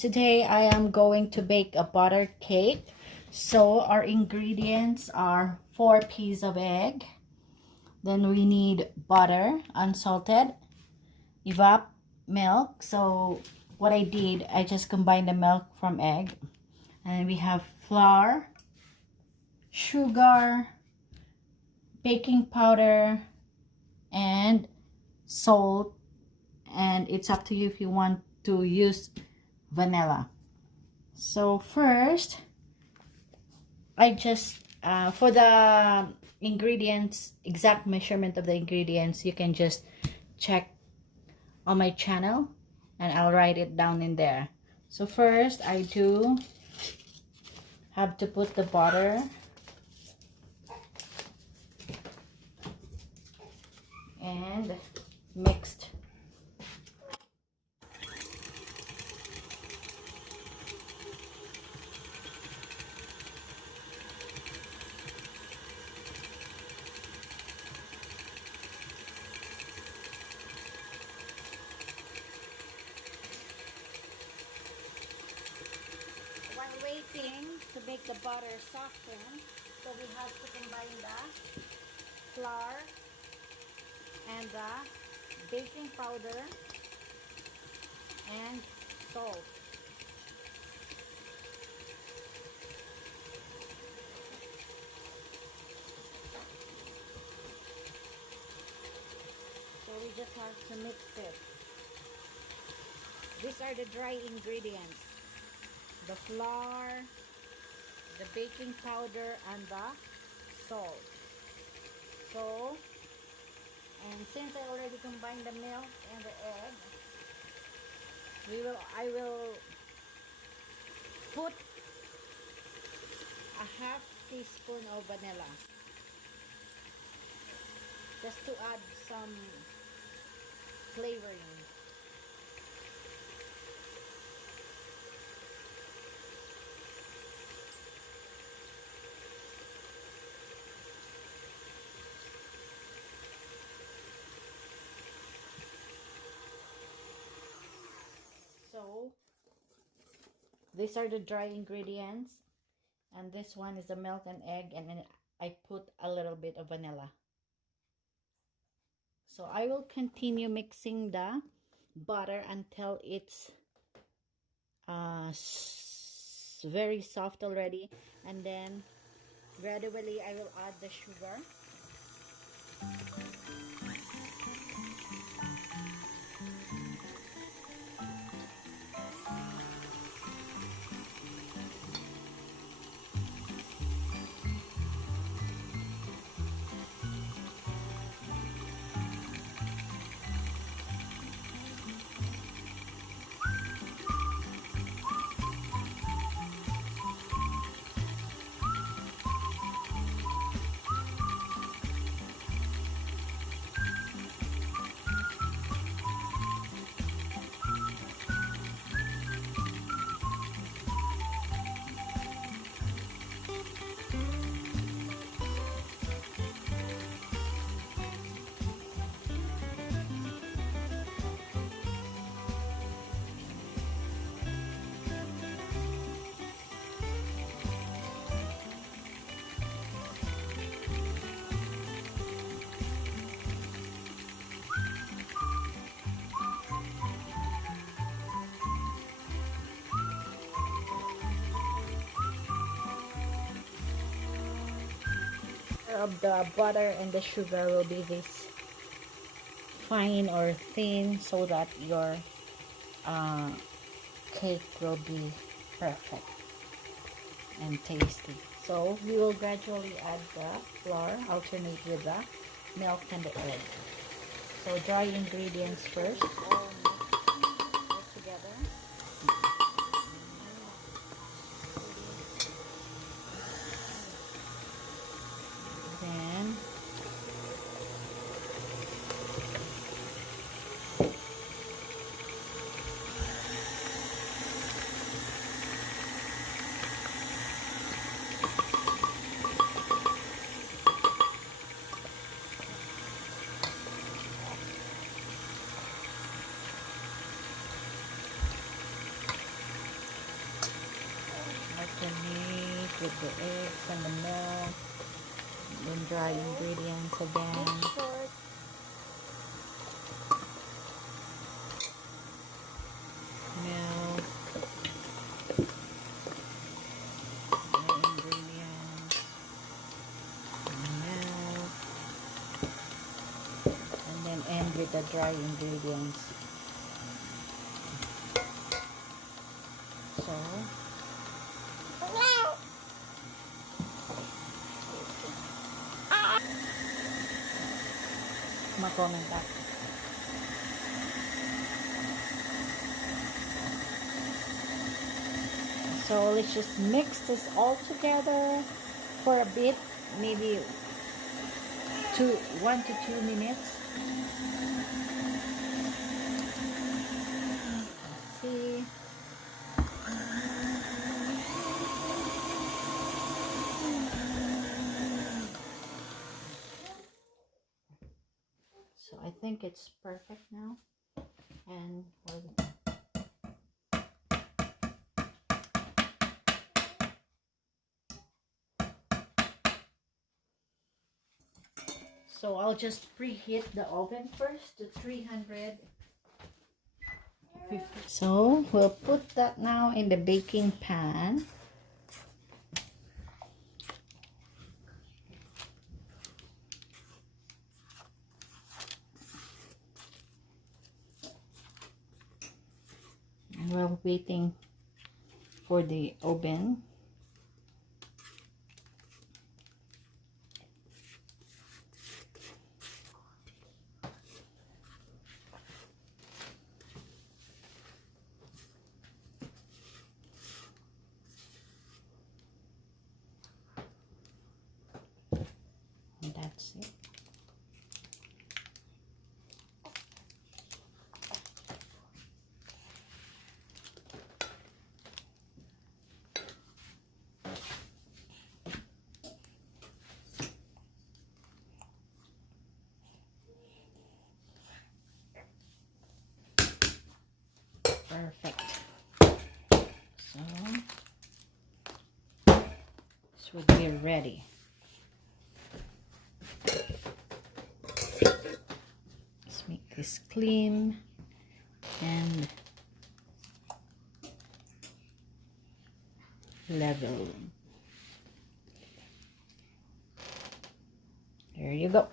Today I am going to bake a butter cake. So our ingredients are 4 pieces of egg. Then we need butter, unsalted, evap milk. So what I did, I just combined the milk from egg. And we have flour, sugar, baking powder, and salt. And it's up to you if you want to use vanilla. So first, I just for the ingredients, exact measurement of the ingredients, you can just check on my channel and I'll write it down in there. So first, I do have to put the butter and mixed. While waiting to make the butter soften, so we have to combine the flour and the baking powder and salt. So we just have to mix it. These are the dry ingredients: the flour, the baking powder, and the salt. So, and since I already combined the milk and the egg, I will put a half teaspoon of vanilla just to add some flavoring. So these are the dry ingredients, and this one is the milk and egg, and then I put a little bit of vanilla. So I will continue mixing the butter until it's very soft already, and then gradually I will add the sugar. Of the butter and the sugar will be this fine or thin, so that your cake will be perfect and tasty. So we will gradually add the flour, alternate with the milk and the egg. So dry ingredients first, all mix together. Then dry ingredients again. Milk. Dry ingredients. Milk. And then end with the dry ingredients. So, comment up. So let's just mix this all together for a bit, maybe 1 to 2 minutes. Let's see. So I think it's perfect now, and so I'll just preheat the oven first to 350. So we'll put that now in the baking pan. And we're waiting for the oven. And that's it. Perfect. So this would be ready. Let's make this clean and level. There you go.